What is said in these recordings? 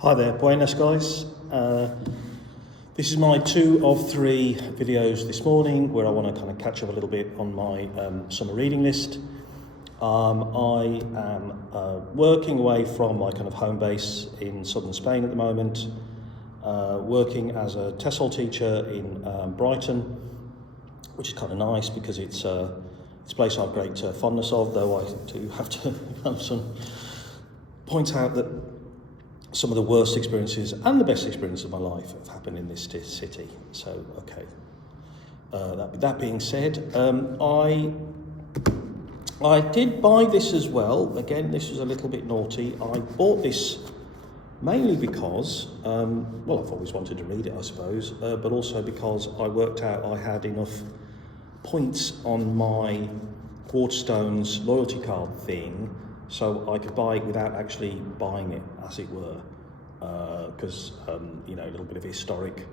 Hi there, buenas guys. This is my 2 of 3 videos this morning where I want to kind of catch up a little bit on my summer reading list. I am working away from my kind of home base in southern Spain at the moment, working as a TESOL teacher in Brighton, which is kind of nice because it's a place I have great fondness of, though I do have to point out that some of the worst experiences and the best experiences of my life have happened in this city. So, okay. That being said, I did buy this as well. Again, this was a little bit naughty. I bought this mainly because, well, I've always wanted to read it, I suppose, but also because I worked out I had enough points on my Waterstones loyalty card thing so I could buy it without actually buying it, as it were, because, you know, a little bit of a historic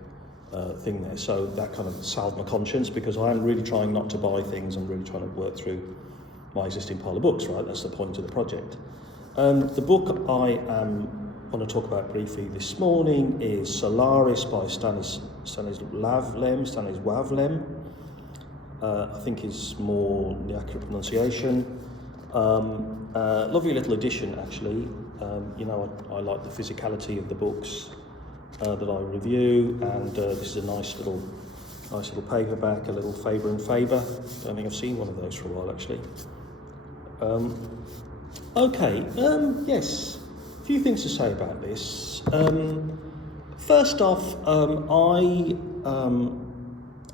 thing there. So that kind of salved my conscience, because I am really trying not to buy things. I'm really trying to work through my existing pile of books, right? That's the point of the project. The book I am going to talk about briefly this morning is Solaris by Stanislaw Lem. I think is more the accurate pronunciation. Lovely little edition, actually. You know, I like the physicality of the books that I review, and this is a nice little paperback, a little Faber and Faber. I don't think I've seen one of those for a while, actually. Yes, a few things to say about this. First off, I'm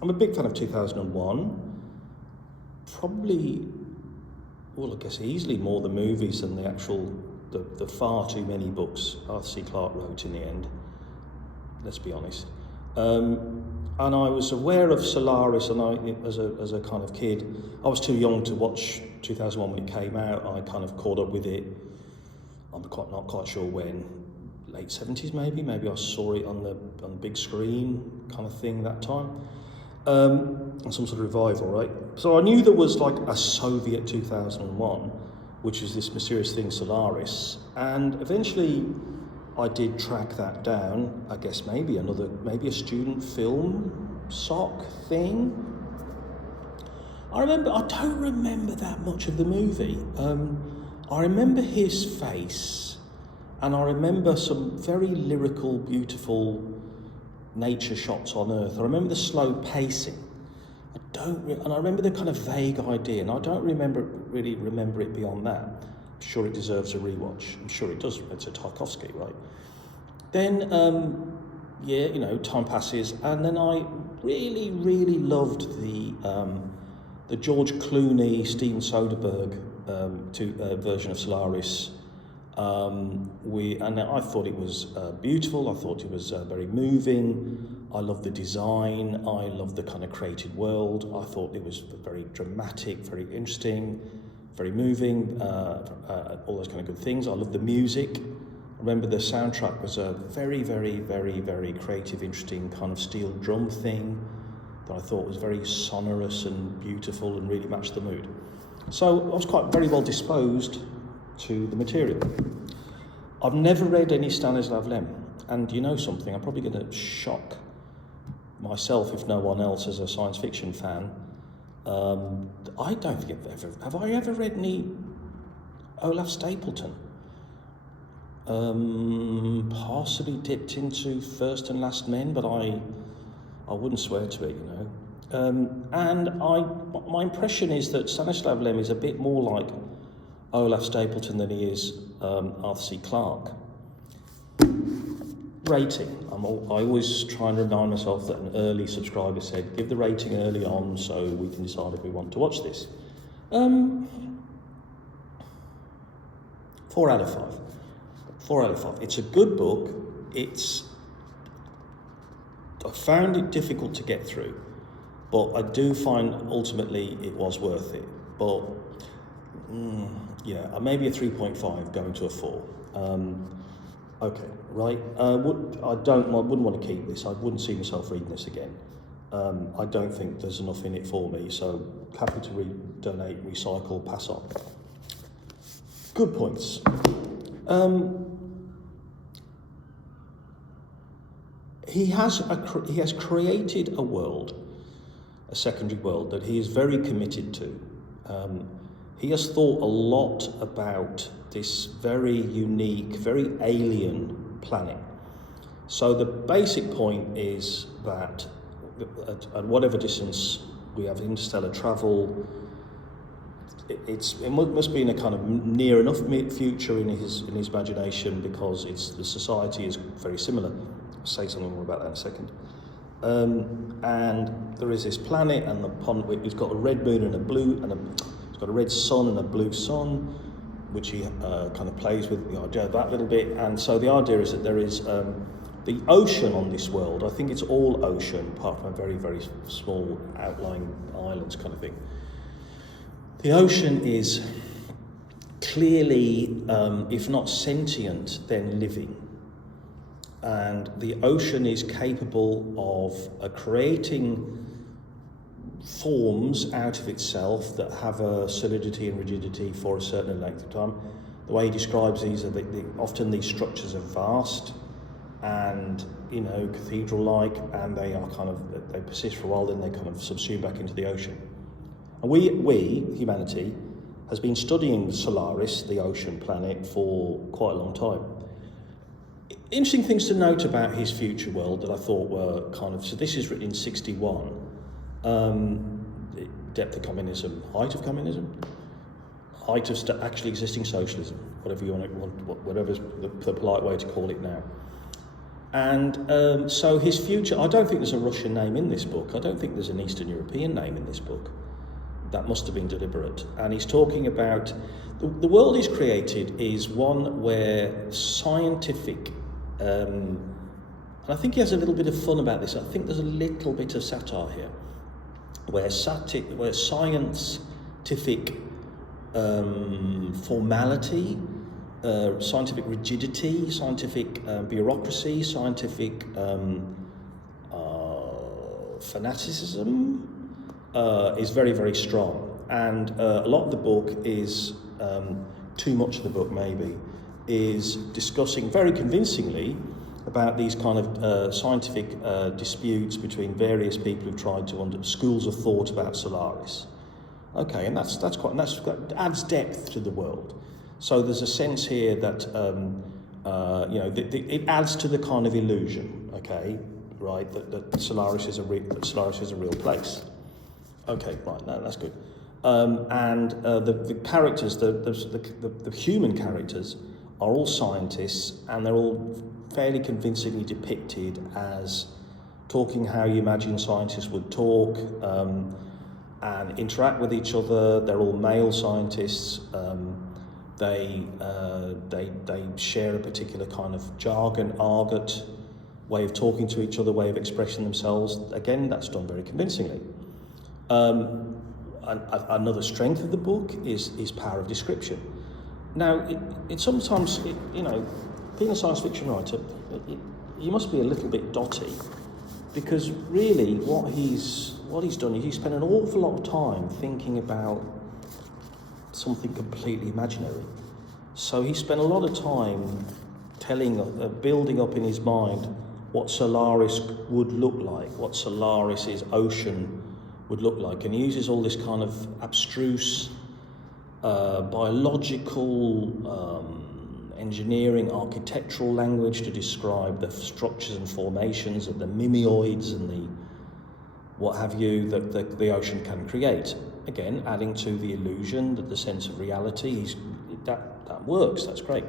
a big fan of 2001. Probably, well, I guess easily more the movies than the far too many books Arthur C. Clarke wrote in the end, let's be honest. And I was aware of Solaris, and as a kind of kid, I was too young to watch 2001 when it came out. I kind of caught up with it, I'm not quite sure when, late 70s maybe I saw it on the big screen kind of thing that time. Some sort of revival, right? So I knew there was like a Soviet 2001, which is this mysterious thing, Solaris, and eventually I did track that down. I guess maybe a student film sock thing. I don't remember that much of the movie. I remember his face, and I remember some very lyrical, beautiful nature shots on Earth. I remember the slow pacing. And I remember the kind of vague idea, and I don't really remember it beyond that. I'm sure it deserves a rewatch. I'm sure it does. It's a Tarkovsky, right? Then, you know, time passes, and then I really, really loved the George Clooney, Steven Soderbergh version of Solaris. And I thought it was beautiful. I thought it was very moving. I loved the design. I loved the kind of created world. I thought it was very dramatic, very interesting, very moving, all those kind of good things. I loved the music. I remember the soundtrack was a very, very, very, very creative, interesting kind of steel drum thing that I thought was very sonorous and beautiful and really matched the mood. So I was very well disposed to the material. I've never read any Stanislaw Lem, and you know something, I'm probably going to shock myself, if no one else, as a science fiction fan. I don't think have I ever read any Olaf Stapleton? Possibly dipped into First and Last Men, but I wouldn't swear to it, you know. And my impression is that Stanislaw Lem is a bit more like Olaf Stapleton than he is Arthur C. Clarke. Rating. I always try and remind myself that an early subscriber said, give the rating early on so we can decide if we want to watch this. 4 out of 5. 4 out of 5. It's a good book. I found it difficult to get through, but I do find ultimately it was worth it. But yeah, maybe a 3.5 going to a 4. Okay, right. I wouldn't want to keep this. I wouldn't see myself reading this again. I don't think there's enough in it for me, so happy to donate, recycle, pass on. Good points. he has created a world, a secondary world that he is very committed to. He has thought a lot about this very unique, very alien planet. So the basic point is that at whatever distance we have interstellar travel, it must be in a kind of near enough future in his imagination, because the society is very similar. I'll say something more about that in a second. And there is this planet, and it's got a red moon and it's got a red sun and a blue sun, which he kind of plays with the idea of that a little bit. And so the idea is that there is the ocean on this world. I think it's all ocean, apart from a very, very small outlying islands kind of thing. The ocean is clearly, if not sentient, then living. And the ocean is capable of creating forms out of itself that have a solidity and rigidity for a certain length of time. The way he describes these are often these structures are vast and, cathedral-like, and they persist for a while, then they kind of subsume back into the ocean. And we, humanity, has been studying Solaris, the ocean planet, for quite a long time. Interesting things to note about his future world that I thought were so this is written in 61. Depth of communism, height of communism, height of actually existing socialism, whatever you whatever's the polite way to call it now. And so his future, I don't think there's a Russian name in this book. I don't think there's an Eastern European name in this book. That must have been deliberate. And he's talking about the world he's created is one where scientific, and I think he has a little bit of fun about this. I think there's a little bit of satire here, where scientific formality, scientific rigidity, scientific bureaucracy, scientific fanaticism is very, very strong. And a lot of the book is, too much of the book maybe, is discussing very convincingly about these kind of scientific disputes between various people who've tried to schools of thought about Solaris. Okay, and that adds depth to the world. So there's a sense here that it adds to the kind of illusion. Okay, right, that Solaris is a real place. Okay, right, no, that's good. And the characters, the human characters, are all scientists, and they're all fairly convincingly depicted as talking how you imagine scientists would talk and interact with each other. They're all male scientists. They share a particular kind of jargon, argot, way of talking to each other, way of expressing themselves. Again, that's done very convincingly. Another strength of the book is his power of description. Now, it sometimes, being a science fiction writer, you must be a little bit dotty, because really what he's done is he's spent an awful lot of time thinking about something completely imaginary. So he spent a lot of time building up in his mind what Solaris would look like, what Solaris's ocean would look like, and he uses all this kind of abstruse biological, engineering, architectural language to describe the structures and formations of the mimioids and the what have you that the ocean can create. Again, adding to the illusion, that the sense of reality, that works, that's great.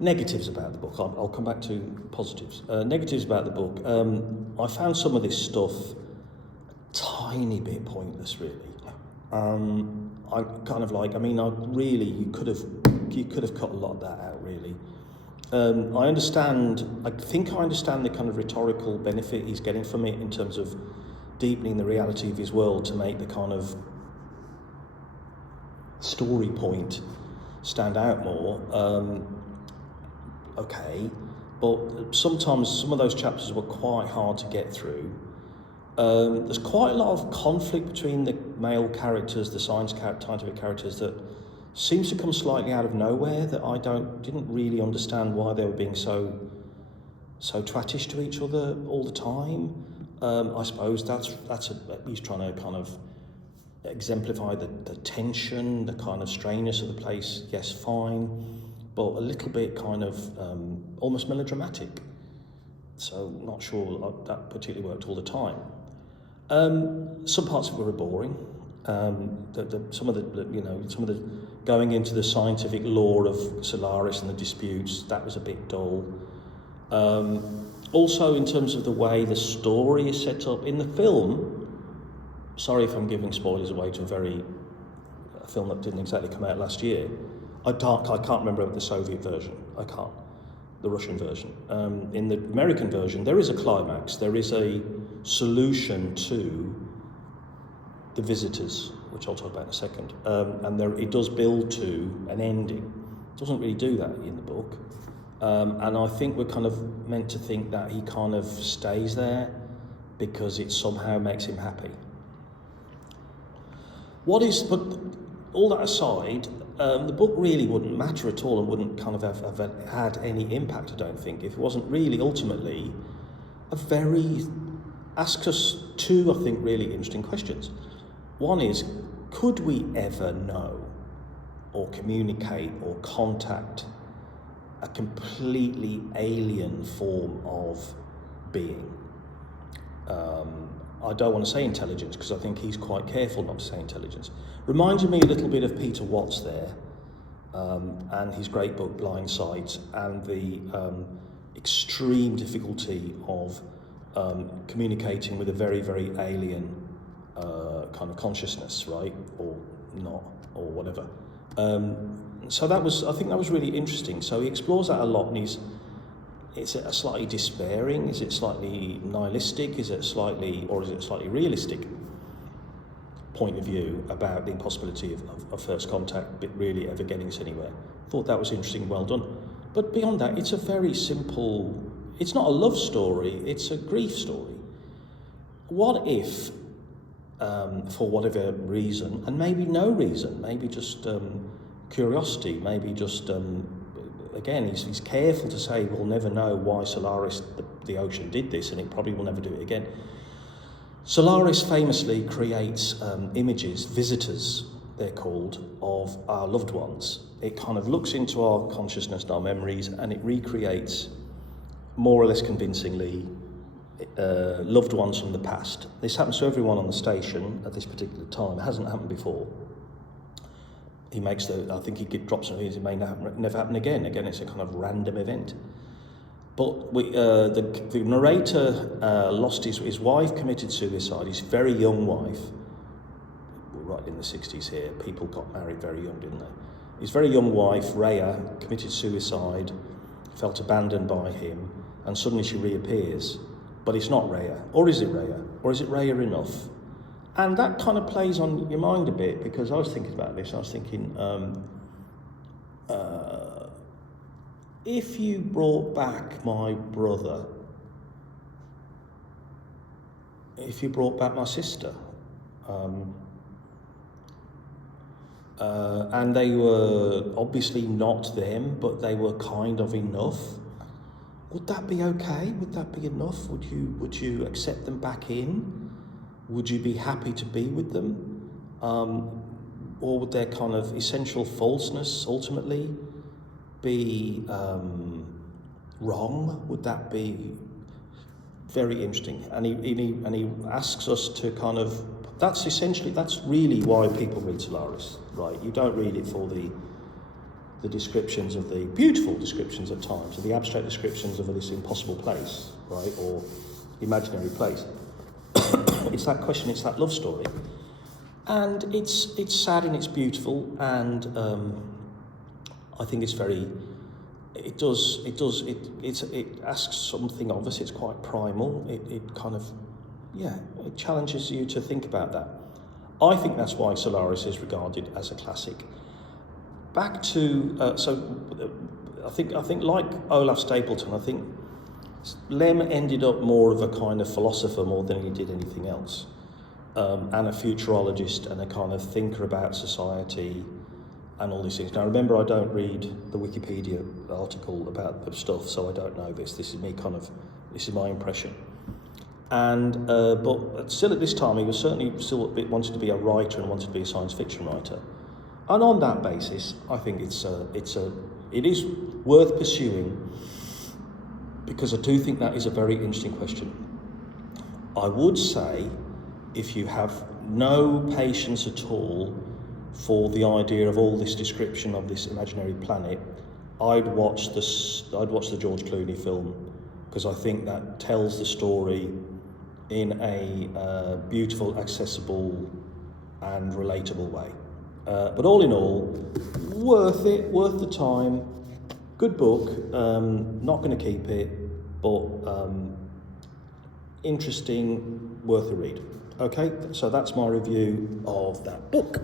Negatives about the book, I'll come back to positives. Negatives about the book, I found some of this stuff a tiny bit pointless, really. I kind of like, you could have cut a lot of that out, really. I think I understand the kind of rhetorical benefit he's getting from it in terms of deepening the reality of his world to make the kind of story point stand out more. Okay, but sometimes some of those chapters were quite hard to get through. There's quite a lot of conflict between the male characters, the scientific characters, that seems to come slightly out of nowhere, that I didn't really understand why they were being so so twattish to each other all the time. I suppose he's trying to kind of exemplify the tension, the kind of strangeness of the place. Yes, fine, but a little bit kind of almost melodramatic. So not sure that particularly worked all the time. Some parts of it were boring. Some of the going into the scientific lore of Solaris and the disputes, that was a bit dull. Also, in terms of the way the story is set up in the film, sorry if I'm giving spoilers away to a film that didn't exactly come out last year. I can't remember the Soviet version. I can't. The Russian version. In the American version, there is a climax. There is a solution to the visitors, which I'll talk about in a second. And it does build to an ending. It doesn't really do that in the book. And I think we're kind of meant to think that he kind of stays there because it somehow makes him happy. But all that aside, the book really wouldn't matter at all and wouldn't kind of have had any impact, I don't think, if it wasn't really ultimately asks us two, I think, really interesting questions. One is, could we ever know or communicate or contact a completely alien form of being? I don't want to say intelligence because I think he's quite careful not to say intelligence. Reminded me a little bit of Peter Watts there, and his great book Blindsight, and the extreme difficulty of communicating with a very, very alien kind of consciousness, right, or not, or whatever. So I think that was really interesting. So he explores that a lot, and is it a slightly despairing? Is it slightly nihilistic? Is it slightly realistic point of view about the impossibility of first contact really ever getting us anywhere? Thought that was interesting, well done. But beyond that, it's a very simple, it's not a love story, it's a grief story. What if, for whatever reason, and maybe no reason, maybe just curiosity, maybe just, again, he's careful to say we'll never know why Solaris, the ocean, did this, and it probably will never do it again. Solaris famously creates images, visitors, they're called, of our loved ones. It kind of looks into our consciousness and our memories, and it recreates, more or less convincingly, loved ones from the past. This happens to everyone on the station at this particular time. It hasn't happened before. He makes I think he drops it, it may never happen again. Again, it's a kind of random event. But the narrator lost his wife, committed suicide, his very young wife. We're right in the 60s here. People got married very young, didn't they? His very young wife, Rhea, committed suicide, felt abandoned by him, and suddenly she reappears. But it's not Rhea. Or is it Rhea? Or is it Rhea enough? And that kind of plays on your mind a bit, because I was thinking about this. I was thinking, if you brought back my brother, if you brought back my sister, and they were obviously not them, but they were kind of enough, would that be okay? Would that be enough? Would you accept them back in? Would you be happy to be with them? Or would their kind of essential falseness ultimately be wrong? Would that be very interesting? And he asks us to kind of, that's really why people read Solaris, right? You don't read it for the descriptions of the beautiful descriptions at times, or the abstract descriptions of this impossible place, right, or imaginary place. It's that question, it's that love story, and it's sad and it's beautiful, and I think it's very. It asks something of us. It's quite primal. It kind of, it challenges you to think about that. I think that's why Solaris is regarded as a classic. Back to I think like Olaf Stapleton, I think Lem ended up more of a kind of philosopher more than he did anything else, and a futurologist and a kind of thinker about society, and all these things. Now remember, I don't read the Wikipedia article about the stuff, so I don't know this. This is my impression. And but still at this time, he was certainly still a bit wanted to be a writer and wanted to be a science fiction writer. And on that basis, I think it is worth pursuing, because I do think that is a very interesting question. I would say, if you have no patience at all for the idea of all this description of this imaginary planet, I'd watch the George Clooney film, because I think that tells the story in a beautiful, accessible and relatable way. But all in all, worth it, worth the time, good book, not going to keep it, but interesting, worth a read. Okay, so that's my review of that book.